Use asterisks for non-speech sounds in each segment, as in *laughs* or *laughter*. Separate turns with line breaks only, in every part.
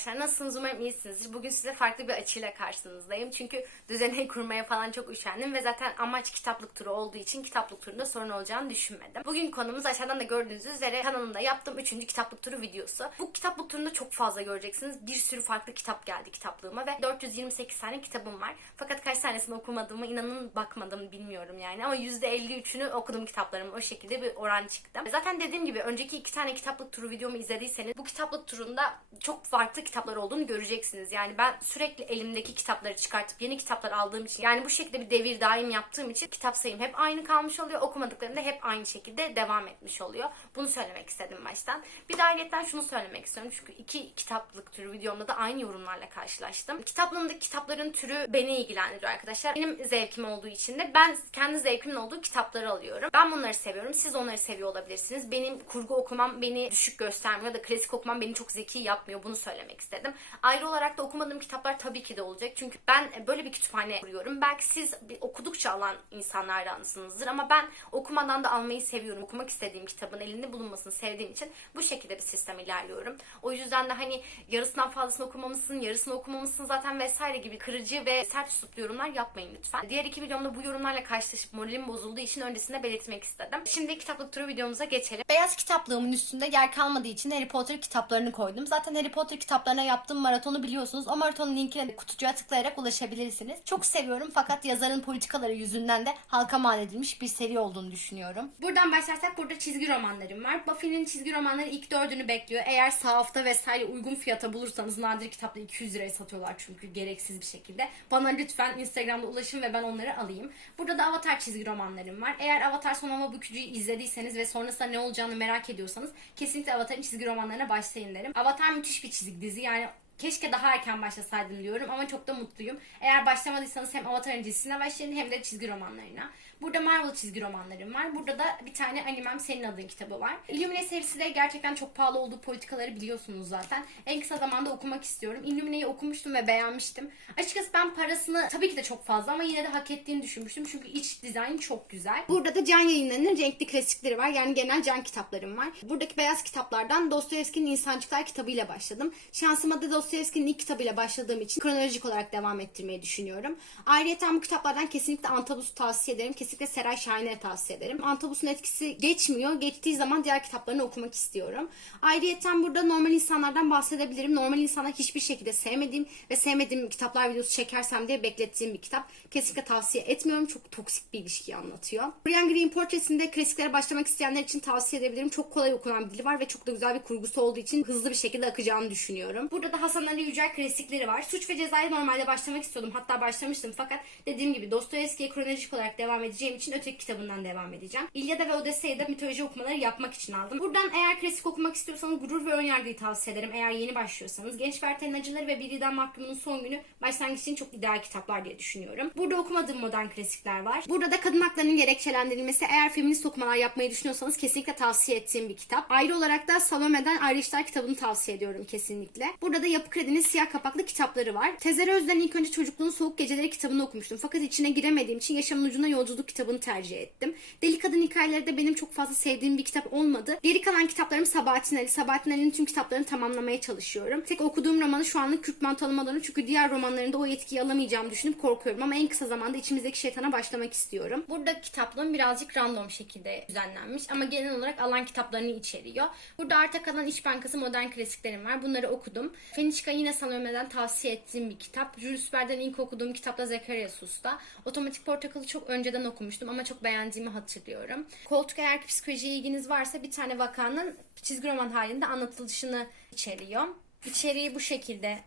arkadaşlar. Nasılsınız? Umarım iyisinizdir. Bugün size farklı bir açıyla karşınızdayım. Çünkü düzeni kurmaya falan çok üşendim ve zaten amaç kitaplık turu olduğu için kitaplık turunda sorun olacağını düşünmedim. Bugün konumuz aşağıdan da gördüğünüz üzere kanalımda yaptığım 3. kitaplık turu videosu. Bu kitaplık turunda çok fazla göreceksiniz. Bir sürü farklı kitap geldi kitaplığıma ve 428 tane kitabım var. Fakat kaç tanesini okumadığımı inanın bakmadım bilmiyorum yani. Ama %53'ünü okudum kitaplarım. O şekilde bir oran çıktı. Zaten dediğim gibi önceki iki tane kitaplık turu videomu izlediyseniz bu kitaplık turunda çok farklı kitaplar olduğunu göreceksiniz. Yani ben sürekli elimdeki kitapları çıkartıp yeni kitaplar aldığım için yani bu şekilde bir devir daim yaptığım için kitap sayım hep aynı kalmış oluyor. Okumadıklarım da hep aynı şekilde devam etmiş oluyor. Bunu söylemek istedim baştan. Bir de ayrıca şunu söylemek istiyorum. Çünkü iki kitaplık türü videomda da aynı yorumlarla karşılaştım. Kitaplığımdaki kitapların türü beni ilgilendiriyor arkadaşlar. Benim zevkim olduğu için de ben kendi zevkimin olduğu kitapları alıyorum. Ben bunları seviyorum. Siz onları seviyor olabilirsiniz. Benim kurgu okumam beni düşük göstermiyor da klasik okumam beni çok zeki yapmıyor. Bunu söylemek istedim. Ayrı olarak da okumadığım kitaplar tabii ki de olacak. Çünkü ben böyle bir kütüphane kuruyorum. Belki siz okudukça alan insanlardansınızdır ama ben okumadan da almayı seviyorum. Okumak istediğim kitabın elinde bulunmasını sevdiğim için bu şekilde bir sistem ilerliyorum. O yüzden de hani yarısından fazlasını okumamışsın, yarısını okumamışsın zaten vesaire gibi kırıcı ve sert üsluplu yorumlar yapmayın lütfen. Diğer iki videomda bu yorumlarla karşılaşıp moralim bozulduğu için öncesinde belirtmek istedim. Şimdi kitaplık turu videomuza geçelim. Beyaz kitaplığımın üstünde yer kalmadığı için Harry Potter kitaplarını koydum. Zaten Harry Potter kitaplarına yaptığım maratonu biliyorsunuz. O maratonun linkine kutucuğa tıklayarak ulaşabilirsiniz. Çok seviyorum fakat yazarın politikaları yüzünden de halka mal edilmiş bir seri olduğunu düşünüyorum. Buradan başlarsak burada çizgi romanlarım var. Buffy'nin çizgi romanları ilk dördünü bekliyor. Eğer sahafta vesaire uygun fiyata bulursanız nadir kitapta 200 liraya satıyorlar çünkü gereksiz bir şekilde. Bana lütfen Instagram'da ulaşın ve ben onları alayım. Burada da Avatar çizgi romanlarım var. Eğer Avatar Son Hava Bükücü'yü izlediyseniz ve sonrasında ne olacağını merak ediyorsanız kesinlikle Avatar'ın çizgi romanlarına başlayın derim. Avatar müthiş bir çizgi dizi yani Keşke daha erken başlasaydım diyorum ama çok da mutluyum. Eğer başlamadıysanız hem Avatar'ın dizisine başlayın hem de çizgi romanlarına. Burada Marvel çizgi romanlarım var. Burada da bir tane animem Senin Adın kitabı var. Illumine serisi de gerçekten çok pahalı olduğu politikaları biliyorsunuz zaten. En kısa zamanda okumak istiyorum. Illumine'yi okumuştum ve beğenmiştim. Açıkçası ben parasını tabii ki de çok fazla ama yine de hak ettiğini düşünmüştüm. Çünkü iç dizayn çok güzel. Burada da Can Yayınları'nın renkli klasikleri var. Yani genel Can kitaplarım var. Buradaki beyaz kitaplardan Dostoyevski'nin İnsancıklar kitabıyla başladım. Şansıma da Dostoyevski'nin ilk kitabıyla başladığım için kronolojik olarak devam ettirmeyi düşünüyorum. Ayrıca bu kitaplardan kesinlikle Antabus'u tavsiye ederim. Kesinlikle Seray Şahin'e tavsiye ederim. Antabus'un etkisi geçmiyor. Geçtiği zaman diğer kitaplarını okumak istiyorum. Ayrıca burada normal insanlardan bahsedebilirim. Normal insanlar hiçbir şekilde sevmediğim ve sevmediğim kitaplar videosu çekersem diye beklettiğim bir kitap. Kesinlikle tavsiye etmiyorum. Çok toksik bir ilişkiyi anlatıyor. Brian Green Portrait'inde klasiklere başlamak isteyenler için tavsiye edebilirim. Çok kolay okunan bir dili var ve çok da güzel bir kurgusu olduğu için hızlı bir şekilde akacağını düşünüyorum. Burada da Hasan Ali Yücel klasikleri var. Suç ve Ceza'ya normalde başlamak istiyordum. Hatta başlamıştım fakat dediğim gibi Dostoyevski'ye kronolojik olarak devam edeceğim için öteki kitabından devam edeceğim. İlyada ve Odesseya'da mitoloji okumaları yapmak için aldım. Buradan eğer klasik okumak istiyorsanız Gurur ve Önyargı'yı tavsiye ederim. Eğer yeni başlıyorsanız. Genç Verten'in Acıları ve Biriden Mahkumunun Son Günü başlangıç için çok ideal kitaplar diye düşünüyorum. Burada okumadığım modern klasikler var. Burada da kadın haklarının gerekçelendirilmesi eğer feminist okumalar yapmayı düşünüyorsanız kesinlikle tavsiye ettiğim bir kitap. Ayrı olarak da Salome'den Ayrışlar kitabını tavsiye ediyorum kesinlikle. Burada da Yapı Kredi'nin siyah kapaklı kitapları var. Tezer Özden ilk önce Çocukluğun Soğuk Geceleri kitabını okumuştum. Fakat içine giremediğim için Yaşamın Ucuna Yolculuk kitabını tercih ettim. Deli Kadın Hikayeleri de benim çok fazla sevdiğim bir kitap olmadı. Geri kalan kitaplarım Sabahattin Ali. Sabahattin Ali'nin tüm kitaplarını tamamlamaya çalışıyorum. Tek okuduğum romanı şu anlık Kürk Mantalı Madonna çünkü diğer romanlarında o yetkiyi alamayacağımı düşünüp korkuyorum ama en kısa zamanda içimizdeki şeytana başlamak istiyorum. Burada kitaplığım birazcık random şekilde düzenlenmiş ama genel olarak alan kitaplarını içeriyor. Burada arta kalan İş Bankası modern klasiklerim var. Bunları okudum. Feniçka yine Salome'den tavsiye ettiğim bir kitap. Jules Verne'den ilk okuduğum kitap da Zekeriya Sus'ta. Otomatik Portakal'ı çok önceden okumuştum ama çok beğendiğimi hatırlıyorum. Koltuk eğer psikolojiye ilginiz varsa bir tane vakanın çizgi roman halinde anlatılışını içeriyor. İçeriği bu şekilde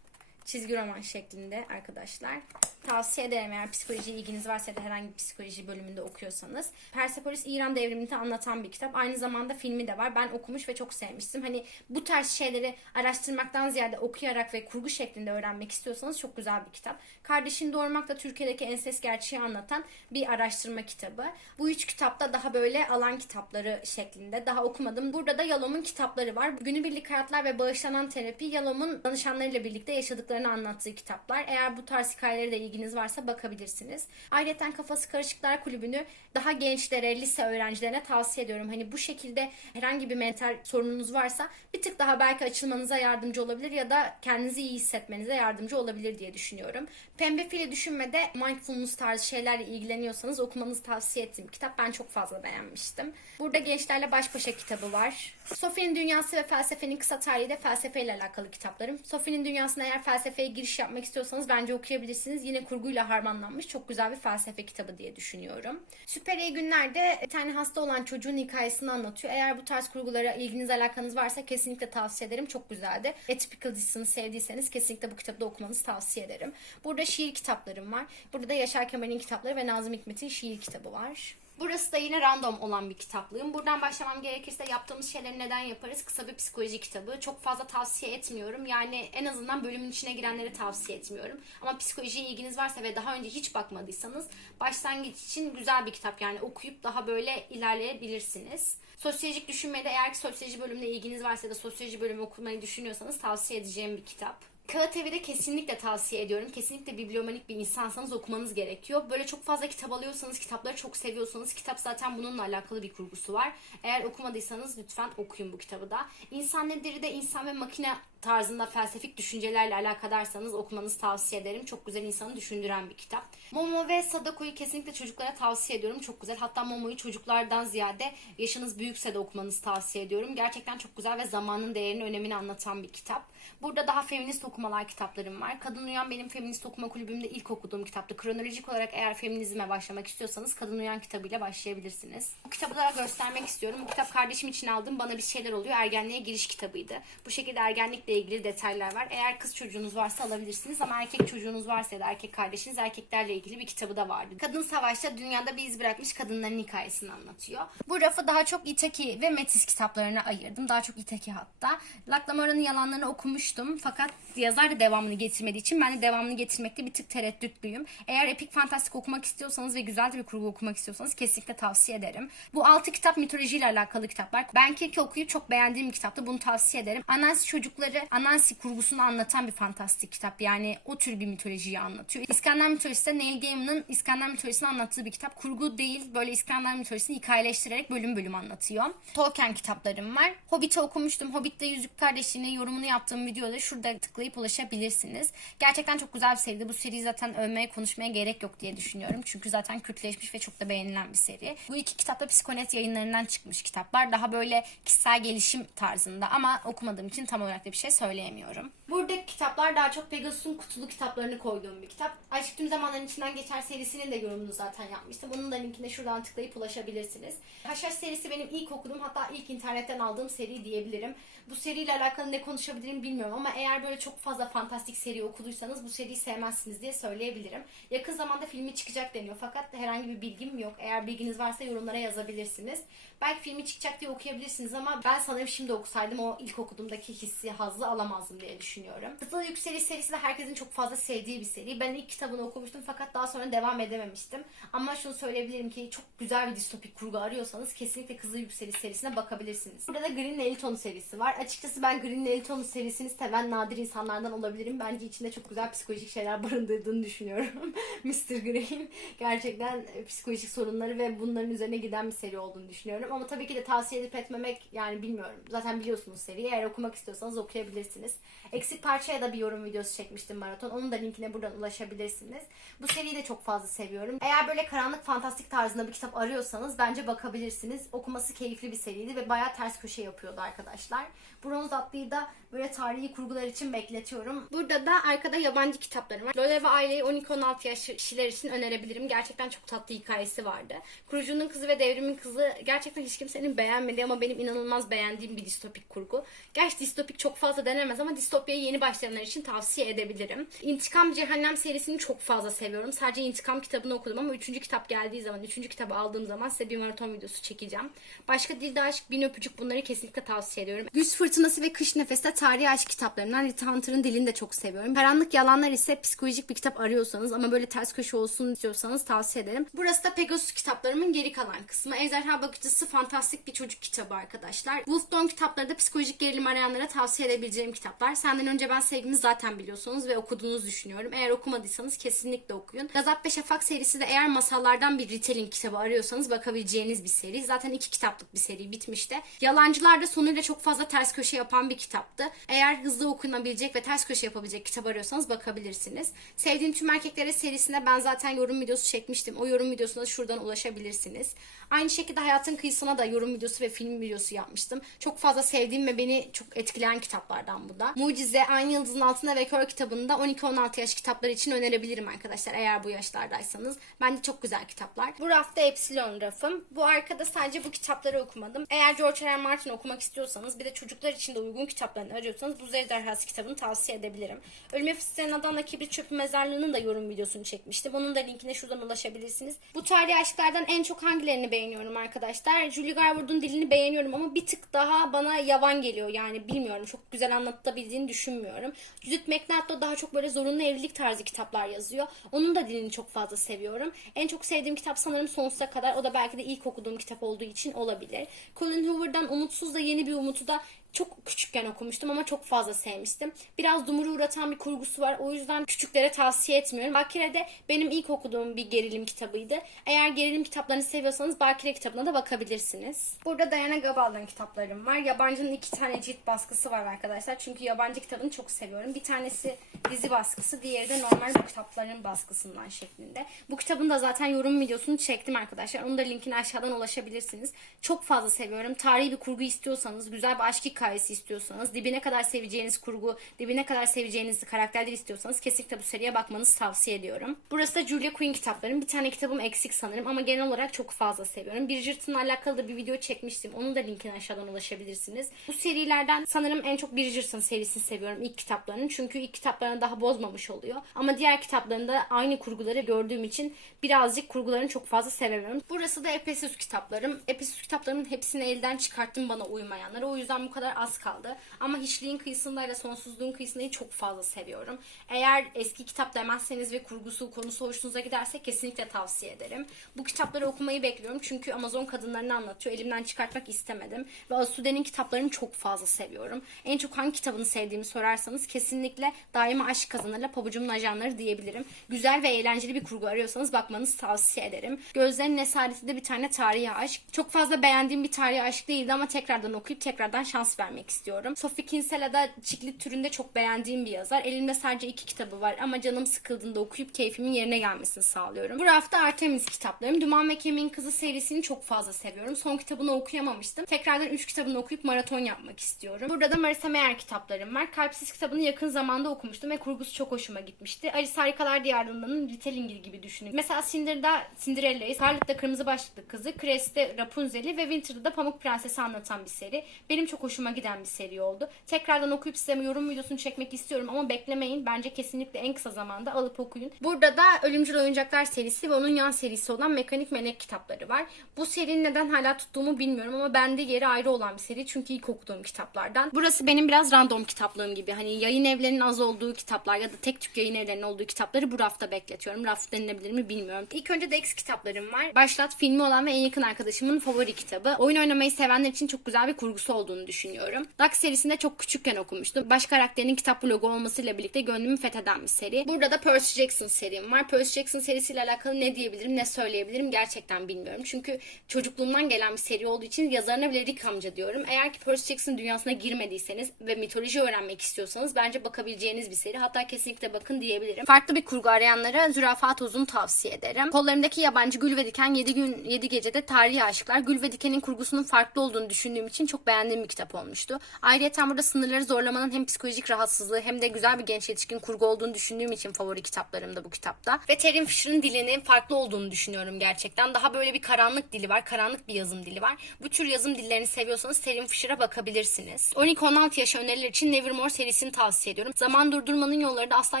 çizgi roman şeklinde arkadaşlar. Tavsiye ederim eğer psikolojiye ilginiz varsa ya da herhangi bir psikoloji bölümünde okuyorsanız. Persepolis İran devrimini anlatan bir kitap. Aynı zamanda filmi de var. Ben okumuş ve çok sevmiştim. Hani bu tarz şeyleri araştırmaktan ziyade okuyarak ve kurgu şeklinde öğrenmek istiyorsanız çok güzel bir kitap. Kardeşin Doğurmak da Türkiye'deki ensest gerçeği anlatan bir araştırma kitabı. Bu üç kitapta daha böyle alan kitapları şeklinde. Daha okumadım. Burada da Yalom'un kitapları var. Günübirlik Hayatlar ve Bağışlanan Terapi Yalom'un danışanlarıyla birlikte yaşadıklarını anlattığı kitaplar. Eğer bu tarz hikayeleri de ilgili ilginiz varsa bakabilirsiniz. Ayrıca Kafası Karışıklar Kulübü'nü daha gençlere, lise öğrencilerine tavsiye ediyorum. Hani bu şekilde herhangi bir mental sorununuz varsa bir tık daha belki açılmanıza yardımcı olabilir ya da kendinizi iyi hissetmenize yardımcı olabilir diye düşünüyorum. Pembe Fili Düşünme'de mindfulness tarzı şeylerle ilgileniyorsanız okumanızı tavsiye ettiğim kitap. Ben çok fazla beğenmiştim. Burada gençlerle baş başa kitabı var. Sophie'nin Dünyası ve Felsefenin Kısa Tarihi de felsefeyle alakalı kitaplarım. Sophie'nin Dünyası'na eğer felsefeye giriş yapmak istiyorsanız bence okuyabilirsiniz. Yine kurguyla harmanlanmış çok güzel bir felsefe kitabı diye düşünüyorum. Süper İyi Günler'de bir tane hasta olan çocuğun hikayesini anlatıyor. Eğer bu tarz kurgulara ilginiz alakanız varsa kesinlikle tavsiye ederim. Çok güzeldi. Atypical dizisini sevdiyseniz kesinlikle bu kitabı da okumanızı tavsiye ederim. Burada şiir kitaplarım var. Burada da Yaşar Kemal'in kitapları ve Nazım Hikmet'in şiir kitabı var. Burası da yine random olan bir kitaplığım. Buradan başlamam gerekirse yaptığımız şeyleri neden yaparız? Kısa bir psikoloji kitabı. Çok fazla tavsiye etmiyorum. Yani en azından bölümün içine girenleri tavsiye etmiyorum. Ama psikolojiye ilginiz varsa ve daha önce hiç bakmadıysanız başlangıç için güzel bir kitap. Yani okuyup daha böyle ilerleyebilirsiniz. Sosyolojik düşünmede eğer ki sosyoloji bölümüne ilginiz varsa da sosyoloji bölümü okumayı düşünüyorsanız tavsiye edeceğim bir kitap. Kağıt Evi de kesinlikle tavsiye ediyorum. Kesinlikle bibliomanik bir insansanız okumanız gerekiyor. Böyle çok fazla kitap alıyorsanız, kitapları çok seviyorsanız kitap zaten bununla alakalı bir kurgusu var. Eğer okumadıysanız lütfen okuyun bu kitabı da. İnsan Nedir'i de insan ve makine tarzında felsefik düşüncelerle alakadarsanız okumanızı tavsiye ederim. Çok güzel insanı düşündüren bir kitap. Momo ve Sadako'yu kesinlikle çocuklara tavsiye ediyorum. Çok güzel. Hatta Momo'yu çocuklardan ziyade yaşınız büyükse de okumanızı tavsiye ediyorum. Gerçekten çok güzel ve zamanın değerini, önemini anlatan bir kitap. Burada daha feminist okumalar kitaplarım var. Kadın Uyan benim feminist okuma kulübümde ilk okuduğum kitaptı. Kronolojik olarak eğer feminizme başlamak istiyorsanız Kadın Uyan kitabıyla başlayabilirsiniz. Bu kitabı da göstermek istiyorum. Bu kitap kardeşim için aldım. Bana bir şeyler oluyor. Ergenliğe giriş kitabıydı. Bu şekilde ergenlikle ilgili detaylar var. Eğer kız çocuğunuz varsa alabilirsiniz ama erkek çocuğunuz varsa ya da erkek kardeşiniz erkeklerle ilgili bir kitabı da vardı. Kadın Savaş'ta dünyada bir iz bırakmış kadınların hikayesini anlatıyor. Bu rafı daha çok Itaki ve Metis kitaplarına ayırdım. Daha çok Itaki hatta. Laclamora'nın yalanlarını okumuştum fakat yazar da devamını getirmediği için ben de devamını getirmekte bir tık tereddütlüyüm. Eğer epik fantastik okumak istiyorsanız ve güzel bir kurgu okumak istiyorsanız kesinlikle tavsiye ederim. Bu altı kitap mitolojiyle alakalı kitaplar. Ben Kirke okuyup çok beğendiğim bir kitaptı. Bunu tavsiye ederim. Anansi çocukları, Anansi kurgusunu anlatan bir fantastik kitap. Yani o tür bir mitolojiyi anlatıyor. İskender mitolojisi de Neil Gaiman'ın İskender mitolojisini anlattığı bir kitap. Kurgu değil, böyle İskender mitolojisini hikayeleştirerek bölüm bölüm anlatıyor. Tolkien kitaplarım var. Hobbit'i okumuştum. Hobbit'te Yüzük Kardeşliği'ne yorumunu yaptığım videoda şurada tıklayıp ulaşabilirsiniz. Gerçekten çok güzel bir seriydi. Bu seriyi zaten övmeye, konuşmaya gerek yok diye düşünüyorum. Çünkü zaten kültleşmiş ve çok da beğenilen bir seri. Bu iki kitap da Psikonet yayınlarından çıkmış kitaplar. Daha böyle kişisel gelişim tarzında ama okumadığım için tam olarak da bir şey söyleyemiyorum. Buradaki kitaplar daha çok Pegasus'un kutulu kitaplarını koyduğum bir kitap. Aşk Tüm Zamanların içinden Geçer serisinin de yorumunu zaten yapmıştım. Onun da linkine şuradan tıklayıp ulaşabilirsiniz. Haşhaş serisi benim ilk okuduğum hatta ilk internetten aldığım seri diyebilirim. Bu seriyle alakalı ne konuşabilirim bilmiyorum ama eğer böyle çok fazla fantastik seri okuduysanız bu seriyi sevmezsiniz diye söyleyebilirim. Yakın zamanda filmi çıkacak deniyor fakat herhangi bir bilgim yok. Eğer bilginiz varsa yorumlara yazabilirsiniz. Belki filmi çıkacak diye okuyabilirsiniz ama ben sanırım şimdi okusaydım o ilk okuduğumdaki hissi, hazzı alamazdım diye düşünüyorum. Kızıl Yükseliş serisi de herkesin çok fazla sevdiği bir seri. Ben ilk kitabını okumuştum fakat daha sonra devam edememiştim. Ama şunu söyleyebilirim ki çok güzel bir distopik kurgu arıyorsanız kesinlikle Kızıl Yükseliş serisine bakabilirsiniz. Burada da Green Leliton serisi var. Açıkçası ben Green Leliton serisini seven nadir insanlardan olabilirim. Bence içinde çok güzel psikolojik şeyler *laughs* barındırdığını düşünüyorum. *laughs* Mr. Green gerçekten psikolojik sorunları ve bunların üzerine giden bir seri olduğunu düşünüyorum. Ama tabii ki de tavsiye edip etmemek yani bilmiyorum. Zaten biliyorsunuz seriyi. Eğer okumak istiyorsanız okuyabilirsiniz. Eksik parçaya da bir yorum videosu çekmiştim maraton. Onun da linkine buradan ulaşabilirsiniz. Bu seriyi de çok fazla seviyorum. Eğer böyle karanlık fantastik tarzında bir kitap arıyorsanız bence bakabilirsiniz. Okuması keyifli bir seriydi ve bayağı ters köşe yapıyordu arkadaşlar. Bronz Atlı'yı da böyle tarihi kurgular için bekletiyorum. Burada da arkada yabancı kitaplarım var. Lola ve aileyi 12-16 yaş kişiler için önerebilirim. Gerçekten çok tatlı hikayesi vardı. Kurucunun kızı ve devrimin kızı gerçekten hiç kimsenin beğenmediği ama benim inanılmaz beğendiğim bir distopik kurgu. Gerçi distopik çok fazla denemez ama distopyaya yeni başlayanlar için tavsiye edebilirim. İntikam Cehennem serisini çok fazla seviyorum. Sadece İntikam kitabını okudum ama 3. kitap geldiği zaman, 3. kitabı aldığım zaman size bir maraton videosu çekeceğim. Başka Dilde Aşk, Bin Öpücük bunları kesinlikle tavsiye ediyorum. Güz Fırtınası ve Kış Nefes'te tarihi aşk kitaplarından Rita Hunter'ın dilini de çok seviyorum. Karanlık Yalanlar ise psikolojik bir kitap arıyorsanız ama böyle ters köşe olsun istiyorsanız tavsiye ederim. Burası da Pegasus kitaplarımın geri kalan kısmı. Ejderha Bakıcısı fantastik bir çocuk kitabı arkadaşlar. Wolf Dawn kitapları da psikolojik gerilim arayanlara tavsiye edebileceğim kitaplar. Senden Senden önce ben sevgimi zaten biliyorsunuz ve okuduğunuzu düşünüyorum. Eğer okumadıysanız kesinlikle okuyun. Gazap ve Şafak serisi de eğer masallardan bir retelling kitabı arıyorsanız bakabileceğiniz bir seri. Zaten iki kitaplık bir seri bitmişti. Yalancılar da sonuyla çok fazla ters köşe yapan bir kitaptı. Eğer hızlı okunabilecek ve ters köşe yapabilecek kitap arıyorsanız bakabilirsiniz. Sevdiğim Tüm Erkeklere serisinde ben zaten yorum videosu çekmiştim. O yorum videosuna da şuradan ulaşabilirsiniz. Aynı şekilde Hayatın Kıyısına da yorum videosu ve film videosu yapmıştım. Çok fazla sevdiğim ve beni çok etkileyen kitaplardan bu da. Mucize, Aynı Yıldızın Altında ve Kör kitabını da 12-16 yaş kitapları için önerebilirim arkadaşlar eğer bu yaşlardaysanız. Bence çok güzel kitaplar. Bu rafta Epsilon rafım. Bu arkada sadece bu kitapları okumadım. Eğer George R. R. Martin okumak istiyorsanız bir de çocuklar için de uygun kitaplarını arıyorsanız bu Ejderhası kitabını tavsiye edebilirim. Ölüme Fıstıkların Adam'la Kibrit Çöpü Mezarlığı'nın da yorum videosunu çekmiştim. Onun da linkine şuradan ulaşabilirsiniz. Bu tarihi aşklardan en çok hangilerini beğeniyorum arkadaşlar? Julie Garwood'un dilini beğeniyorum ama bir tık daha bana yavan geliyor. Yani bilmiyorum. Çok güzel anlatabildiğini düşünmüyorum. Judith McNaught da daha çok böyle zorunlu evlilik tarzı kitaplar yazıyor. Onun da dilini çok fazla seviyorum. En çok sevdiğim kitap sanırım Sonsuza Kadar. O da belki de ilk okuduğum kitap olduğu için olabilir. Colin Hoover'dan Umutsuz da Yeni Bir Umut'u da çok küçükken okumuştum ama çok fazla sevmiştim. Biraz dumuru uğratan bir kurgusu var. O yüzden küçüklere tavsiye etmiyorum. Bakire de benim ilk okuduğum bir gerilim kitabıydı. Eğer gerilim kitaplarını seviyorsanız Bakire kitabına da bakabilirsiniz. Burada Diana Gabal'dan kitaplarım var. Yabancının iki tane cilt baskısı var arkadaşlar. Çünkü yabancı kitabını çok seviyorum. Bir tanesi dizi baskısı, diğeri de normal bu kitapların baskısından şeklinde. Bu kitabın da zaten yorum videosunu çektim arkadaşlar. Onun da linkini aşağıdan ulaşabilirsiniz. Çok fazla seviyorum. Tarihi bir kurgu istiyorsanız, güzel bir aşk hikayesi istiyorsanız, dibine kadar seveceğiniz kurgu, dibine kadar seveceğiniz karakterler istiyorsanız kesinlikle bu seriye bakmanızı tavsiye ediyorum. Burası da Julia Quinn kitaplarım. Bir tane kitabım eksik sanırım ama genel olarak çok fazla seviyorum. Bridgerton'la alakalı da bir video çekmiştim. Onun da linkine aşağıdan ulaşabilirsiniz. Bu serilerden sanırım en çok Bridgerton serisini seviyorum ilk kitaplarının. Çünkü ilk kitaplarını daha bozmamış oluyor. Ama diğer kitaplarında aynı kurguları gördüğüm için birazcık kurgularını çok fazla sevemiyorum. Burası da Ephesus kitaplarım. Ephesus kitaplarımın hepsini elden çıkarttım bana uymayanları. O yüzden bu kadar az kaldı. Ama hiçliğin kıyısındayla sonsuzluğun kıyısındayı çok fazla seviyorum. Eğer eski kitap demezseniz ve kurgusu, konusu hoşunuza giderse kesinlikle tavsiye ederim. Bu kitapları okumayı bekliyorum çünkü Amazon kadınlarını anlatıyor. Elimden çıkartmak istemedim. Ve Asude'nin kitaplarını çok fazla seviyorum. En çok hangi kitabını sevdiğimi sorarsanız kesinlikle Daima Aşk Kazanır'la Pabucumun Ajanları diyebilirim. Güzel ve eğlenceli bir kurgu arıyorsanız bakmanızı tavsiye ederim. Gözlerin Esareti de bir tane tarihi aşk. Çok fazla beğendiğim bir tarihi aşk değildi ama tekrardan okuyup tekrardan şans vermek istiyorum. Sophie Kinsella da çiklit türünde çok beğendiğim bir yazar. Elimde sadece iki kitabı var ama canım sıkıldığında okuyup keyfimin yerine gelmesini sağlıyorum. Bu rafta Artemis kitaplarım. Duman ve Kemiğin Kızı serisini çok fazla seviyorum. Son kitabını okuyamamıştım. Tekrardan üç kitabını okuyup maraton yapmak istiyorum. Burada da Marisa Meyer kitaplarım var. Kalpsiz kitabını yakın zamanda okumuştum ve kurgusu çok hoşuma gitmişti. Alice Harikalar Diyarı'nın retellingi gibi düşünün. Mesela Cinder'da Cinderella'yı, Scarlett'da Kırmızı Başlıklı Kızı, Cress'te Rapunzel'i ve Winter'da da Pamuk Prenses'i anlatan bir seri. Benim çok hoşuma giden bir seri oldu. Tekrardan okuyup size yorum videosunu çekmek istiyorum ama beklemeyin. Bence kesinlikle en kısa zamanda alıp okuyun. Burada da Ölümcül Oyuncaklar serisi ve onun yan serisi olan Mekanik Melek kitapları var. Bu serinin neden hala tuttuğumu bilmiyorum ama bende yeri ayrı olan bir seri çünkü ilk okuduğum kitaplardan. Burası benim biraz random kitaplığım gibi. Hani yayın evlerinin az olduğu kitaplar ya da tek tük yayın evlerinin olduğu kitapları bu rafta bekletiyorum. Raf denilebilir mi bilmiyorum. İlk önce Dex kitaplarım var. Başlat filmi olan ve en yakın arkadaşımın favori kitabı. Oyun oynamayı sevenler için çok güzel bir kurgusu olduğunu düşünüyorum. Dax serisinde çok küçükken okumuştum. Baş karakterinin kitap blogu olmasıyla birlikte gönlümü fetheden bir seri. Burada da Percy Jackson serim var. Percy Jackson serisiyle alakalı ne diyebilirim, ne söyleyebilirim gerçekten bilmiyorum. Çünkü çocukluğumdan gelen bir seri olduğu için yazarına bile Rick amca diyorum. Eğer ki Percy Jackson dünyasına girmediyseniz ve mitoloji öğrenmek istiyorsanız bence bakabileceğiniz bir seri. Hatta kesinlikle bakın diyebilirim. Farklı bir kurgu arayanlara Zürafa Tozu'nu tavsiye ederim. Kollarımdaki yabancı Gül ve Diken 7 gün 7 gecede tarihi aşklar. Gül ve Diken'in kurgusunun farklı olduğunu düşündüğüm için çok beğendiğim bir kitap olmuştu. Ayrıca burada sınırları zorlamanın hem psikolojik rahatsızlığı hem de güzel bir genç yetişkin kurgu olduğunu düşündüğüm için favori kitaplarım da bu kitapta. Ve Terry Fisher'ın dilinin farklı olduğunu düşünüyorum gerçekten. Daha böyle bir karanlık dili var. Karanlık bir yazım dili var. Bu tür yazım dillerini seviyorsanız Terry Fisher'a bakabilirsiniz. 12-16 yaş öneriler için Nevermore serisini tavsiye ediyorum. Zaman durdurmanın yolları da asla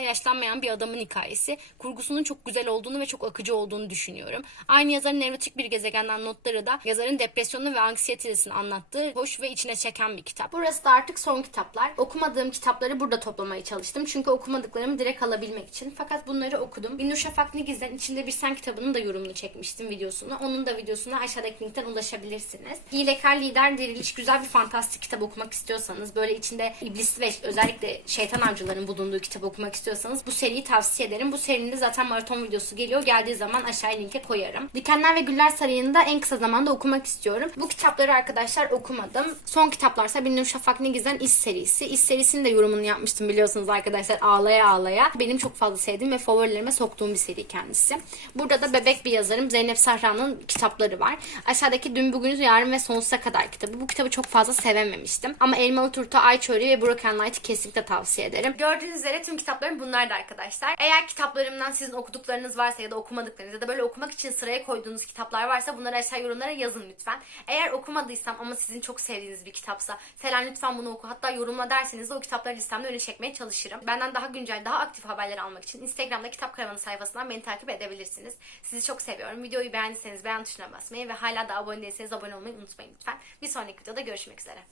yaşlanmayan bir adamın hikayesi. Kurgusunun çok güzel olduğunu ve çok akıcı olduğunu düşünüyorum. Aynı yazarın nevrotik bir gezegenden notları da yazarın depresyonu ve anksiyetesini anlattığı hoş ve içine çeken bir kitap. Burası da artık son kitaplar. Okumadığım kitapları burada toplamaya çalıştım. Çünkü okumadıklarımı direkt alabilmek için. Fakat bunları okudum. Binur Şafak Nigiz'den içinde bir sen kitabının da yorumunu çekmiştim videosunu. Onun da videosuna aşağıdaki linkten ulaşabilirsiniz. Hilekar Lider Diriliş güzel bir fantastik kitap okumak istiyorsanız, böyle içinde iblis ve özellikle şeytan avcıların bulunduğu kitap okumak istiyorsanız bu seriyi tavsiye ederim. Bu serinin de zaten maraton videosu geliyor. Geldiği zaman aşağıya linke koyarım. Dikenler ve Güller Sarayı'nı da en kısa zamanda okumak istiyorum. Bu kitapları arkadaşlar okumadım. Son kitaplarsa Binur Şafak Nigiz'den İz serisi. İz serisinin de yorumunu yapmıştım biliyorsunuz arkadaşlar ağlaya ağlaya. Benim çok fazla sevdiğim ve favorilerime soktuğum bir seri kendisi. Burada da bebek bir yazarım Zeynep Sahra'nın kitapları var. Aşağıdaki Dün Bugün Yarın ve Sonsuza Kadar kitabı. Bu kitabı çok fazla sevememiştim. Ama Elmalı Turta, Ay Çöreği ve Broken Light'ı kesinlikle tavsiye ederim. Gördüğünüz üzere tüm kitaplarım bunlardı arkadaşlar. Eğer kitaplarımdan sizin okuduklarınız varsa ya da okumadıklarınız ya da böyle okumak için sıraya koyduğunuz kitaplar varsa bunları aşağı yorumlara yazın lütfen. Eğer okumadıysam ama sizin çok sevdiğiniz bir kitapsa Selen lütfen bunu oku. Hatta yorumla derseniz de o kitapları listemde öne çekmeye çalışırım. Benden daha güncel, daha aktif haberler almak için Instagram'da Kitap Karavanı sayfasından beni takip edebilirsiniz. Sizi çok seviyorum. Videoyu beğendiyseniz beğen tuşuna basmayı ve hala da abone değilseniz abone olmayı unutmayın lütfen. Bir sonraki videoda görüşmek üzere.